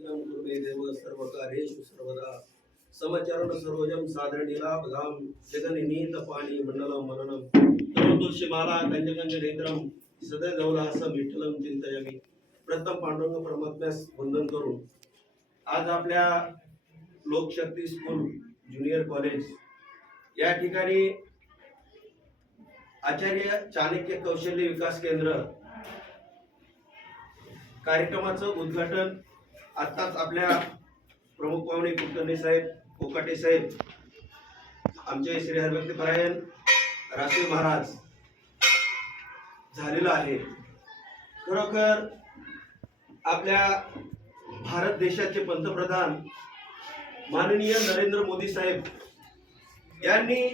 देव सर्व कार्येषु सर्वदा। समचरण सर्वजम साधरणीला बधाम जगनिनीत पाणी मंडलम मननम तम तुलसीमाला गंजगंज नेत्रम सदय विठ्ठलम चिंतयामी। प्रथम पांडुरंग परमात्म्यास वंदन करून। आज आपल्या लोकशक्ती स्कूल ज्युनियर कॉलेज। या ठिकाणी आचार्य चाणक्य कौशल्य विकास केंद्र। कार्यक्रमाचं उद्घाटन आत्ताच आपल्या प्रमुख पाहुणे कुलकर्णी साहेब कोकाटे साहेब आमचे श्री हरभक्ती राशी महाराज झालेलं आहे. खरोखर आपल्या भारत देशाचे पंतप्रधान माननीय नरेंद्र मोदी साहेब यांनी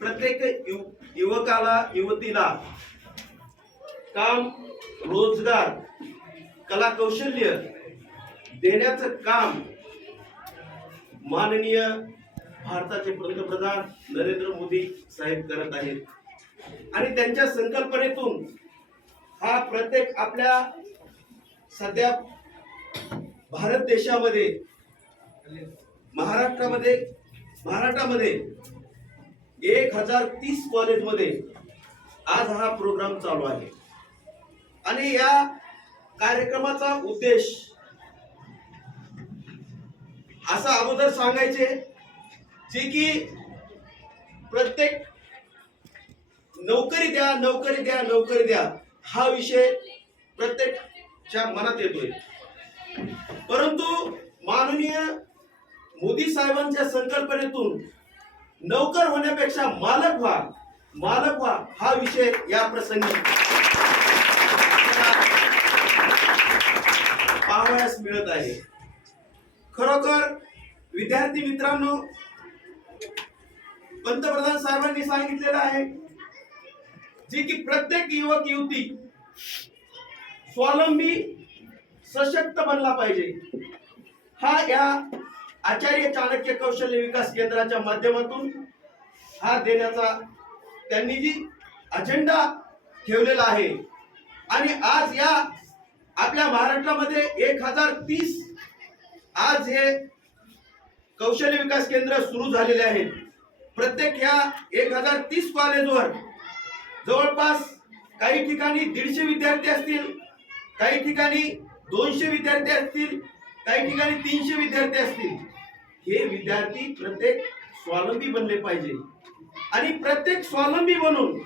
प्रत्येक यु- युवकाला युवतीला काम रोजगार कला कौशल्य देण्याचं काम माननीय भारताचे पंतप्रधान नरेंद्र मोदी साहेब करत आहेत. आणि त्यांच्या संकल्पनेतून हा प्रत्येक आपल्या सध्या भारत देशामध्ये महाराष्ट्रामध्ये महाराष्ट्रामध्ये एक हजार तीस कॉलेजमध्ये आज हा प्रोग्राम चालू आहे. आणि या कार्यक्रमाचा उद्देश असा अगोदर सांगायचे जे की प्रत्येक नोकरी द्या नोकरी द्या नोकरी द्या हा विषय प्रत्येकच्या मनात येतोय. परंतु माननीय मोदी साहेबांच्या संकल्पनेतून नोकर होण्यापेक्षा मालक व्हा मालक व्हा हा विषय या प्रसंगी. पाहावयास मिळत आहे. खरोखर विद्यार्थी मित्रांनो पंतप्रधान साहेबांनी सांगितलेलं आहे जे की प्रत्येक युवक युवती स्वावलंबी सशक्त बनला पाहिजे. हा या आचार्य चाणक्य कौशल्य विकास केंद्राच्या माध्यमातून हा देण्याचा त्यांनी जी अजेंडा ठेवलेला आहे. आणि आज या आपल्या महाराष्ट्रामध्ये एक हजार तीस आज हे कौशल्य विकास केंद्र सुरू झालेले आहेत. प्रत्येक ह्या एक हजार तीस कॉलेजवर जवळपास काही ठिकाणी दीडशे विद्यार्थी असतील काही ठिकाणी दोनशे विद्यार्थी असतील काही ठिकाणी तीनशे विद्यार्थी असतील. हे विद्यार्थी प्रत्येक स्वावलंबी बनले पाहिजे. आणि प्रत्येक स्वावलंबी बनून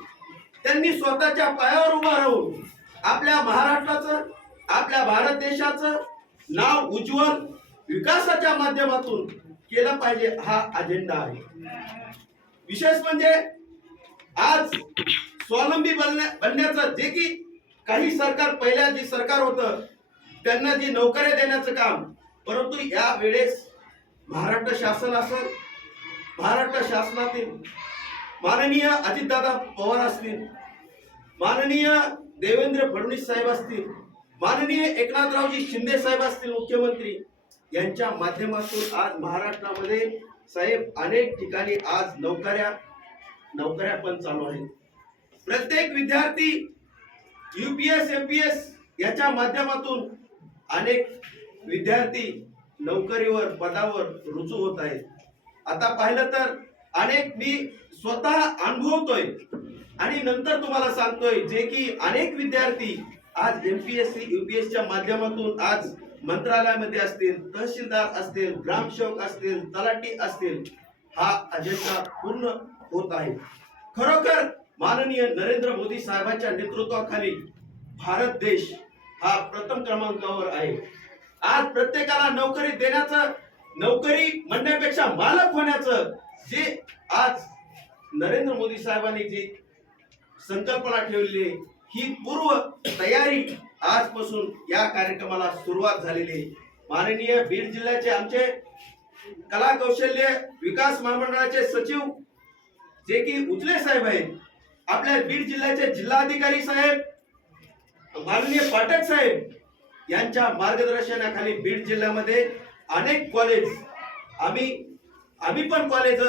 त्यांनी स्वतःच्या पायावर उभा राहून आपल्या महाराष्ट्राचं आपल्या भारत देशाचं नाव उज्ज्वल विकासाच्या माध्यमातून केला पाहिजे हा अजेंडा आहे. विशेष म्हणजे आज स्वावलंबी बनण्या बनण्याचं जे की काही सरकार पहिल्या जे सरकार होतं त्यांना जी नोकऱ्या देण्याचं काम परंतु या वेळेस महाराष्ट्र शासन असेल महाराष्ट्र शासनातील माननीय अजितदादा पवार असतील माननीय देवेंद्र फडणवीस साहेब असतील माननीय एकनाथरावजी शिंदे साहेब असतील मुख्यमंत्री यांच्या माध्यमातून आज महाराष्ट्रामध्ये साहेब अनेक ठिकाणी आज नोकऱ्या नोकऱ्या पण चालू आहेत. प्रत्येक विद्यार्थी युपीएस एमपीएस याच्या माध्यमातून अनेक विद्यार्थी नोकरीवर पदावर रुजू होत आहेत. आता पाहिलं तर अनेक मी स्वतः अनुभवतोय आणि नंतर तुम्हाला सांगतोय जे की अनेक विद्यार्थी आज एमपीएससी युपीएसच्या माध्यमातून आज मंत्रालयामध्ये असतील तहसीलदार असतील ग्रामसेवक असतील तलाठी असतील हा अजेंडा पूर्ण होत आहे. खरोखर माननीय नरेंद्र मोदी साहेबांच्या नेतृत्वाखाली भारत देश हा प्रथम क्रमांकावर आहे. आज प्रत्येकाला नोकरी देण्याचं नोकरी म्हणण्यापेक्षा मालक होण्याचं जे आज नरेंद्र मोदी साहेबांनी जी संकल्पना ठेवलेली ही पूर्व तयारी आजपासून या कार्यक्रमाला सुरुवात झालेली आहे. माननीय बीड जिल्ह्याचे आमचे कला कौशल्य विकास महामंडळाचे सचिव जे की उचले साहेब आहेत आपल्या बीड जिल्ह्याचे जिल्हाधिकारी साहेब माननीय पाठक साहेब यांच्या मार्गदर्शनाखाली बीड जिल्ह्यामध्ये अनेक कॉलेज आम्ही आम्ही पण कॉलेज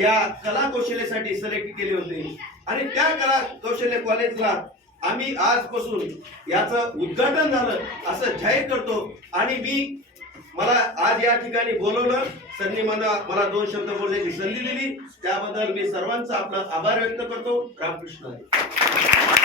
या कला कौशल्यासाठी सिलेक्ट केले होते. आणि त्या कला कौशल्य कॉलेजला आम्ही आजपासून याचं उद्घाटन झालं असं जाहीर करतो. आणि मी मला आज या ठिकाणी बोलवलं संधी मला मला दोन शब्द बोलण्याची संधी दिली. त्याबद्दल मी सर्वांचा आपला आभार व्यक्त करतो. रामकृष्ण.